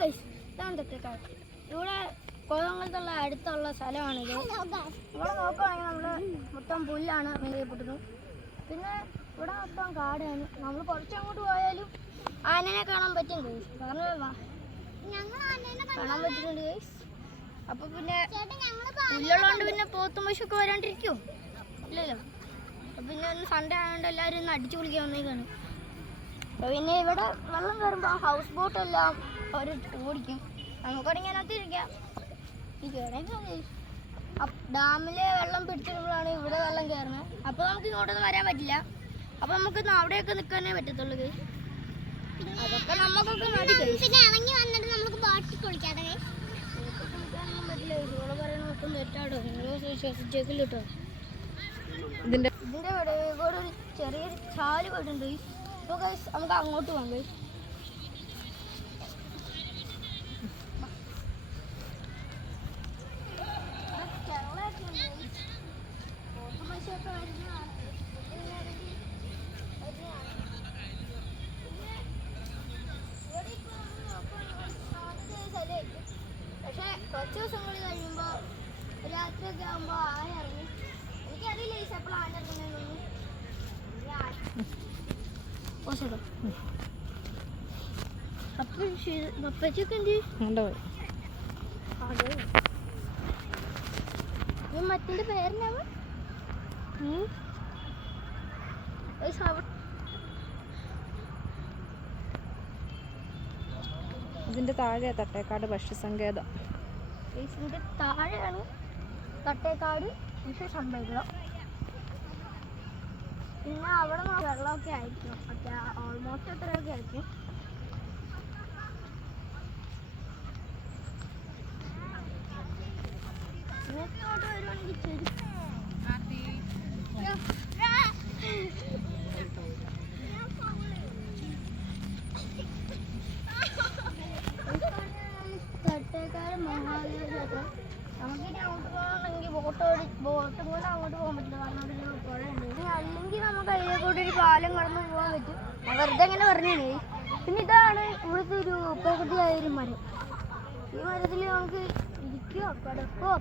Guys ഇതാണ് തട്ടേക്കാട്. ഇവിടെ കോതമംഗലത്തുള്ള അടുത്തുള്ള സ്ഥലമാണിത്. ഇവിടെ നോക്കുകയാണെങ്കിൽ നമ്മൾ മൊത്തം പുല്ലാണ് മെയിൽപ്പെട്ടത്. പിന്നെ ഇവിടെ മൊത്തം കാടാണ്. നമ്മൾ കുറച്ചങ്ങോട്ട് പോയാലും ആനനെ കാണാൻ പറ്റും ഗൈസ്. കാരണം കാണാൻ പറ്റുന്നുണ്ട് ഗൈസ്. അപ്പോൾ പിന്നെ പുല്ലുള്ളതുകൊണ്ട് പിന്നെ പോത്തും പശുവൊക്കെ വരാണ്ടിരിക്കുമോ? ഇല്ലല്ലോ. അപ്പോൾ പിന്നെ ഒന്ന് സൺഡേ ആയതുകൊണ്ട് എല്ലാവരും ഒന്ന് അടിച്ചു പൊളിക്കാൻ വന്നേക്കാണ്. അപ്പോൾ പിന്നെ ഇവിടെ വെള്ളം കയറുമ്പോൾ ഹൗസ് ബോട്ടെല്ലാം അവർ ഓടിക്കും. നമുക്കാണെങ്കിൽ അതിനകത്ത് ഇരിക്കാം. ഡാമിലെ വെള്ളം പിടിച്ചിടുമ്പോഴാണ് ഇവിടെ വെള്ളം കയറുന്നത്. അപ്പോൾ നമുക്ക് ഇങ്ങോട്ടൊന്നും വരാൻ പറ്റില്ല. അപ്പോൾ നമുക്ക് അവിടെയൊക്കെ നിൽക്കാനേ പറ്റത്തുള്ളൂ ഗൈസ്. അതൊക്കെ നമുക്കൊക്കെ മതി ഗൈസ്. പിന്നെ ഇറങ്ങി വന്നിട്ട് നമുക്ക് ബോട്ടിൽ കുളിക്കാതെ ഗൈസ്. കുളിക്കാനൊന്നും പറ്റില്ല. ഇവിടെ പറയുന്ന മൊത്തം തെറ്റാടോ. നിങ്ങൾ വിശ്വസിച്ചേക്കില്ല കേട്ടോ. ഇതിൻ്റെ ഇവിടെ ഒരു ചെറിയൊരു ചാല് പോയിട്ടുണ്ട് ഗൈസ്. അപ്പോൾ ഗൈസ് നമുക്ക് അങ്ങോട്ട് പോകാം ഗൈസ്. പക്ഷേ കുറച്ച് ദിവസങ്ങളിൽ കഴിയുമ്പോൾ രാത്രിയൊക്കെ ആകുമ്പോൾ ആന ഇറങ്ങി. എനിക്കറിയില്ല ഈ എപ്പോൾ ആന ഇറങ്ങുന്നതെന്നൊന്നും. അപ്പച്ചൊക്കെ എന്ത് അതെ ഈ മറ്റിൻ്റെ പേരെന്നാണ് ഇതിന്റെ താഴെ തട്ടേക്കാട് ഭക്ഷ്യസങ്കേതം. ഇതിന്റെ താഴെയാണ് തട്ടേക്കാട് ഭക്ഷ്യസങ്കേതം. പിന്നെ അവിടെ വെള്ളമൊക്കെ ആയിരിക്കും. മറ്റേ ഓൾമോസ്റ്റ് അത്രയൊക്കെ ആയിരിക്കും. ഇങ്ങോട്ട് വരുവാണെങ്കിൽ ശരി. തട്ടേക്കാട് മഹാദേവ ക്ഷേത്രം. നമുക്കിനി അങ്ങോട്ട് പോകണമെങ്കിൽ ബോട്ടും കൊണ്ട് അങ്ങോട്ട് പോകാൻ പറ്റില്ല. കാരണം അവിടെ പുഴയുണ്ട്. അല്ലെങ്കിൽ നമുക്ക് അതിലേക്കൂടെ ഒരു പാലം കടന്നു പോകാൻ പറ്റും. വെറുതെ എങ്ങനെ പറഞ്ഞേ. പിന്നെ ഇതാണ് ഇവിടുത്തെ ഒരു പ്രകൃതിയായൊരു മരം. ഈ മരത്തിൽ നമുക്ക് ഇരിക്കുകയോ കിടക്കുകയോ